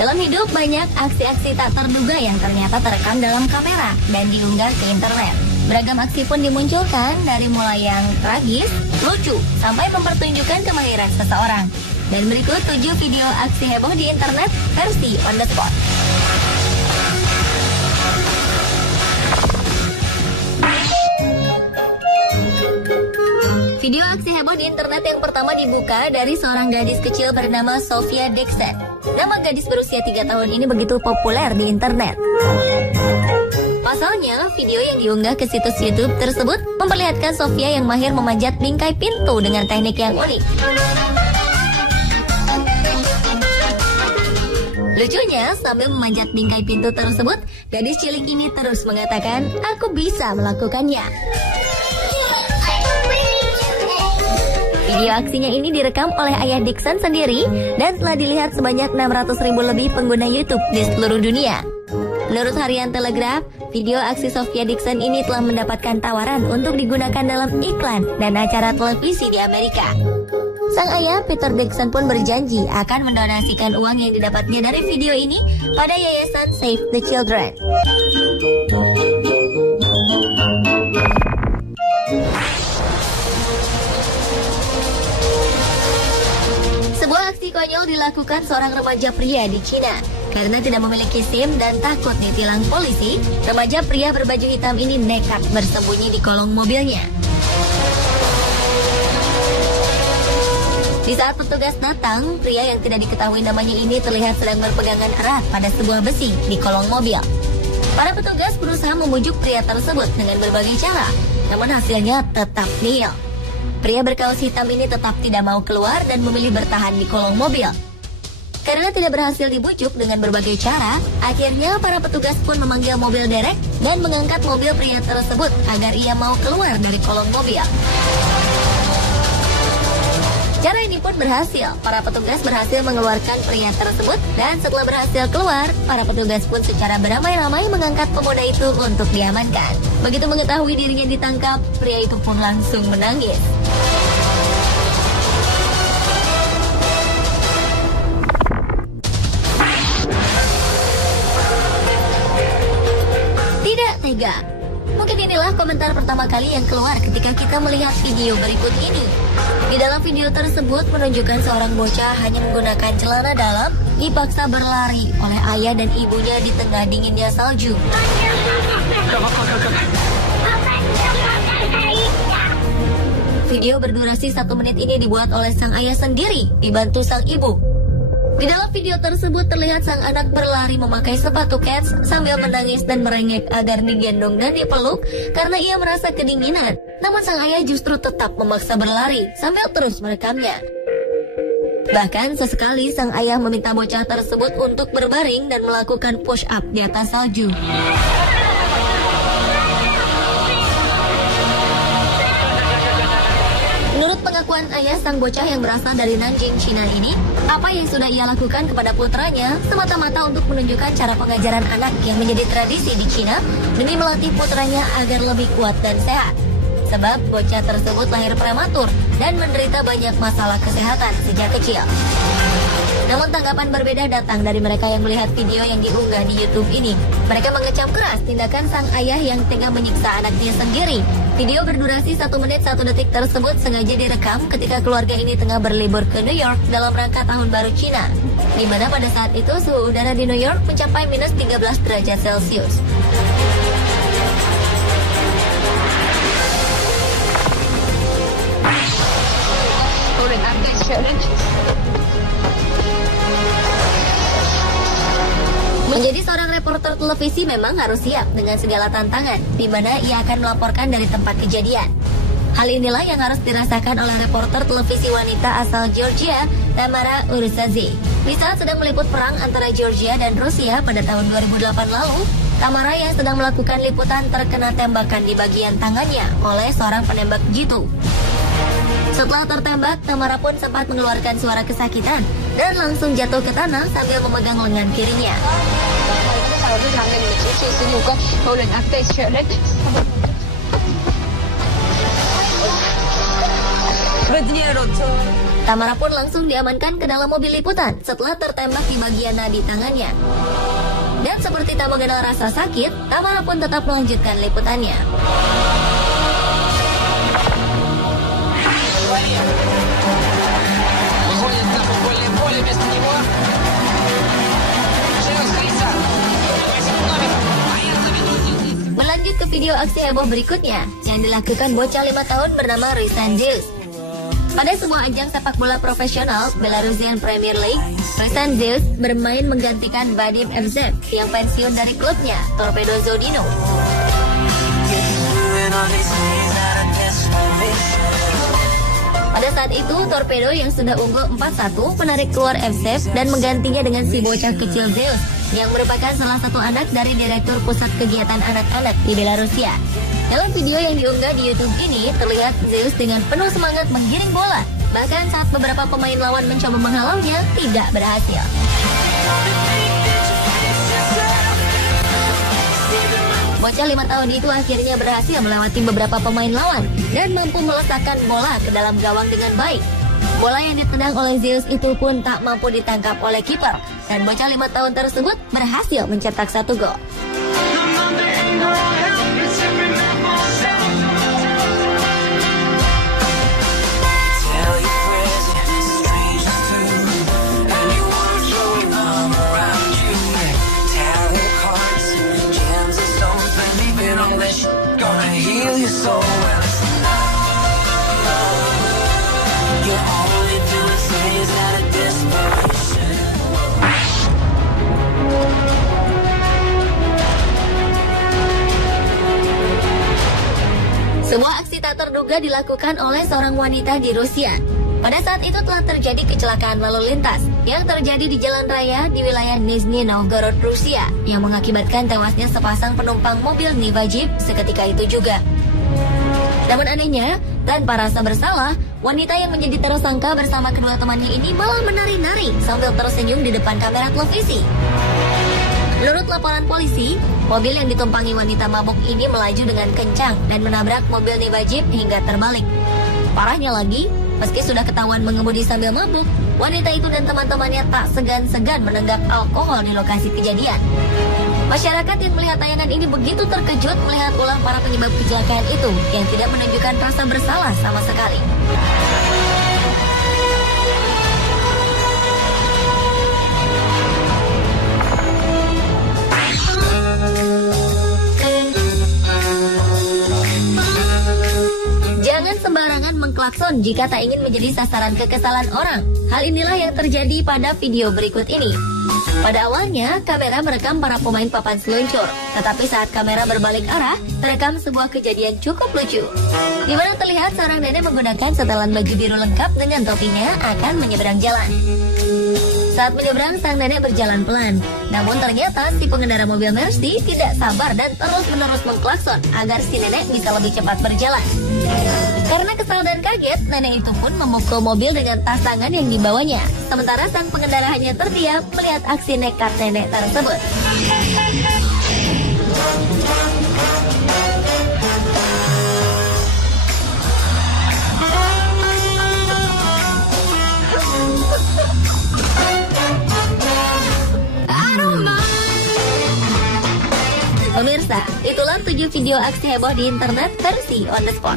Dalam hidup banyak aksi-aksi tak terduga yang ternyata terekam dalam kamera dan diunggah ke internet. Beragam aksi pun dimunculkan dari mulai yang tragis, lucu, sampai mempertunjukkan kemahiran seseorang. Dan berikut 7 video aksi heboh di internet versi on the spot. Video aksi heboh di internet yang pertama dibuka dari seorang gadis kecil bernama Sophia Dixon. Nama gadis berusia 3 tahun ini begitu populer di internet. Pasalnya, video yang diunggah ke situs YouTube tersebut memperlihatkan Sophia yang mahir memanjat bingkai pintu dengan teknik yang unik. Lucunya, sambil memanjat bingkai pintu tersebut, gadis cilik ini terus mengatakan, "Aku bisa melakukannya." Video aksinya ini direkam oleh ayah Dixon sendiri dan telah dilihat sebanyak 600.000 lebih pengguna YouTube di seluruh dunia. Menurut harian Telegraph, video aksi Sophia Dixon ini telah mendapatkan tawaran untuk digunakan dalam iklan dan acara televisi di Amerika. Sang ayah, Peter Dixon, pun berjanji akan mendonasikan uang yang didapatnya dari video ini pada yayasan Save the Children. Sebuah aksi konyol dilakukan seorang remaja pria di Cina. Karena tidak memiliki SIM dan takut ditilang polisi, remaja pria berbaju hitam ini nekat bersembunyi di kolong mobilnya. Di saat petugas datang, pria yang tidak diketahui namanya ini terlihat sedang berpegangan erat pada sebuah besi di kolong mobil. Para petugas berusaha memujuk pria tersebut dengan berbagai cara, namun hasilnya tetap nihil. Pria berkaos hitam ini tetap tidak mau keluar dan memilih bertahan di kolong mobil. Karena tidak berhasil dibujuk dengan berbagai cara, akhirnya para petugas pun memanggil mobil derek dan mengangkat mobil pria tersebut agar ia mau keluar dari kolong mobil. Cara ini pun berhasil. Para petugas berhasil mengeluarkan pria tersebut dan setelah berhasil keluar, para petugas pun secara beramai-ramai mengangkat pemuda itu untuk diamankan. Begitu mengetahui dirinya ditangkap, pria itu pun langsung menangis. Tidak tega. Mungkin inilah komentar pertama kali yang keluar ketika kita melihat video berikut ini. Di dalam video tersebut menunjukkan seorang bocah hanya menggunakan celana dalam dipaksa berlari oleh ayah dan ibunya di tengah dinginnya salju. Video berdurasi 1 menit ini dibuat oleh sang ayah sendiri, dibantu sang ibu. Di dalam video tersebut terlihat sang anak berlari memakai sepatu kets sambil menangis dan merengek agar digendong dan dipeluk karena ia merasa kedinginan. Namun sang ayah justru tetap memaksa berlari sambil terus merekamnya. Bahkan sesekali sang ayah meminta bocah tersebut untuk berbaring dan melakukan push up di atas salju. Menurut pengakuan ayah sang bocah yang berasal dari Nanjing, Cina ini, apa yang sudah ia lakukan kepada putranya semata-mata untuk menunjukkan cara pengajaran anak yang menjadi tradisi di Cina demi melatih putranya agar lebih kuat dan sehat. Sebab bocah tersebut lahir prematur dan menderita banyak masalah kesehatan sejak kecil. Namun tanggapan berbeda datang dari mereka yang melihat video yang diunggah di YouTube ini. Mereka mengecam keras tindakan sang ayah yang tengah menyiksa anaknya sendiri. Video berdurasi 1 menit 1 detik tersebut sengaja direkam ketika keluarga ini tengah berlibur ke New York dalam rangka Tahun Baru Cina, di mana pada saat itu suhu udara di New York mencapai minus 13 derajat Celcius. Menjadi seorang reporter televisi memang harus siap dengan segala tantangan, di mana ia akan melaporkan dari tempat kejadian. Hal inilah yang harus dirasakan oleh reporter televisi wanita asal Georgia, Tamara Ursazi. Di saat sedang meliput perang antara Georgia dan Rusia pada tahun 2008 lalu, Tamara yang sedang melakukan liputan terkena tembakan di bagian tangannya oleh seorang penembak jitu. Setelah tertembak, Tamara pun sempat mengeluarkan suara kesakitan dan langsung jatuh ke tanah sambil memegang lengan kirinya. Tamara pun langsung diamankan ke dalam mobil liputan setelah tertembak di bagian nadi tangannya. Dan seperti tak mengenal rasa sakit, Tamara pun tetap melanjutkan liputannya. Melanjut ke video aksi heboh berikutnya yang dilakukan bocah 5 tahun bernama Rysan Zeus. Pada sebuah ajang sepak bola profesional Belarusian Premier League, Rysan Zeus bermain menggantikan Vadim Evzev yang pensiun dari klubnya Torpedo Zodino. Pada saat itu, Torpedo yang sudah unggul 4-1 menarik keluar Evzev dan menggantinya dengan si bocah kecil Zeus yang merupakan salah satu anak dari Direktur Pusat Kegiatan Anak-anak di Belarusia. Dalam video yang diunggah di YouTube ini, terlihat Zeus dengan penuh semangat menggiring bola. Bahkan saat beberapa pemain lawan mencoba menghalaunya, tidak berhasil. Bocah 5 tahun itu akhirnya berhasil melewati beberapa pemain lawan dan mampu meletakkan bola ke dalam gawang dengan baik. Bola yang ditendang oleh Zeus itu pun tak mampu ditangkap oleh kiper, dan bocah 5 tahun tersebut berhasil mencetak 1 gol. Sebuah aksi tak terduga dilakukan oleh seorang wanita di Rusia. Pada saat itu telah terjadi kecelakaan lalu lintas yang terjadi di jalan raya di wilayah Nizhny Novgorod, Rusia, yang mengakibatkan tewasnya sepasang penumpang mobil Niva Jeep seketika itu juga. Namun anehnya, tanpa rasa bersalah, wanita yang menjadi tersangka bersama kedua temannya ini malah menari-nari sambil tersenyum di depan kamera televisi. Menurut laporan polisi, mobil yang ditumpangi wanita mabuk ini melaju dengan kencang dan menabrak mobil Niva Jeep hingga terbalik. Parahnya lagi, meski sudah ketahuan mengemudi sambil mabuk, wanita itu dan teman-temannya tak segan-segan menenggak alkohol di lokasi kejadian. Masyarakat yang melihat tayangan ini begitu terkejut melihat ulah para penyebab kecelakaan itu yang tidak menunjukkan rasa bersalah sama sekali. Jangan sembarangan mengklakson jika tak ingin menjadi sasaran kekesalan orang. Hal inilah yang terjadi pada video berikut ini. Pada awalnya, kamera merekam para pemain papan seluncur. Tetapi saat kamera berbalik arah, terekam sebuah kejadian cukup lucu. Di mana terlihat seorang nenek menggunakan setelan baju biru lengkap dengan topinya akan menyeberang jalan. Saat menyeberang, sang nenek berjalan pelan. Namun ternyata si pengendara mobil Mercy tidak sabar dan terus-menerus mengklakson agar si nenek bisa lebih cepat berjalan. Karena kesal dan kaget, nenek itu pun memukul mobil dengan tas tangan yang dibawanya. Sementara sang pengendara hanya terdiam melihat aksi nekat nenek tersebut. Pemirsa, itulah 7 video aksi heboh di internet versi on the spot.